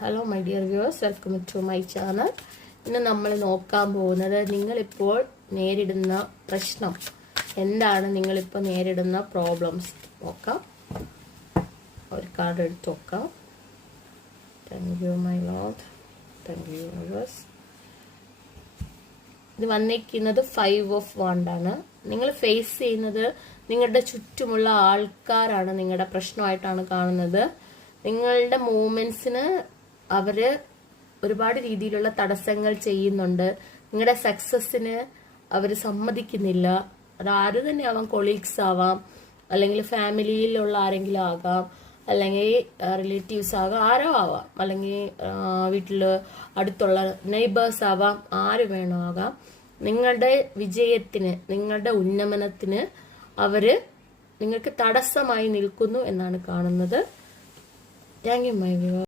Hello my dear viewers welcome to my channel ഇന്ന് നമ്മൾ നോക്കാൻ പോകുന്നത് നിങ്ങളിപ്പോൾ നേരിടുന്ന പ്രശ്നം. എന്താണ് നിങ്ങളിപ്പോൾ നേരിടുന്ന പ്രോബ്ലംസ് നോക്കാം. ഒരു കാർഡ് എടുത്ത് നോക്കാം. Thank you my lord thank you viewers ഇത് വന്നിരിക്കുന്നത് ഫൈവ് ഓഫ് വാണ്ടാണ് നിങ്ങൾ ഫേസ് ചെയ്യുന്നത് നിങ്ങളുടെ ചുറ്റുമുള്ള ആൾക്കാരാണ് നിങ്ങളുടെ പ്രശ്നമായിട്ടാണ് കാണുന്നത്. നിങ്ങളുടെ മൂമെന്റ്സിന് അവർ ഒരുപാട് രീതിയിലുള്ള തടസ്സങ്ങൾ ചെയ്യുന്നുണ്ട്. നിങ്ങളുടെ സക്സസിന് അവർ സമ്മതിക്കുന്നില്ല. അത് ആര് തന്നെ ആവാം കൊളീഗ്സ് ആവാം അല്ലെങ്കിൽ ഫാമിലിയിലുള്ള ആരെങ്കിലും ആകാം അല്ലെങ്കിൽ റിലേറ്റീവ്സ് ആകാം ആരോ ആവാം. അല്ലെങ്കിൽ വീട്ടിൽ അടുത്തുള്ള നെയ്ബേഴ്സ് ആവാം ആര് വേണോ ആകാം. നിങ്ങളുടെ വിജയത്തിന് നിങ്ങളുടെ ഉന്നമനത്തിന് അവർ നിങ്ങൾക്ക് തടസ്സമായി നിൽക്കുന്നു എന്നാണ് കാണുന്നത്. Thank you my view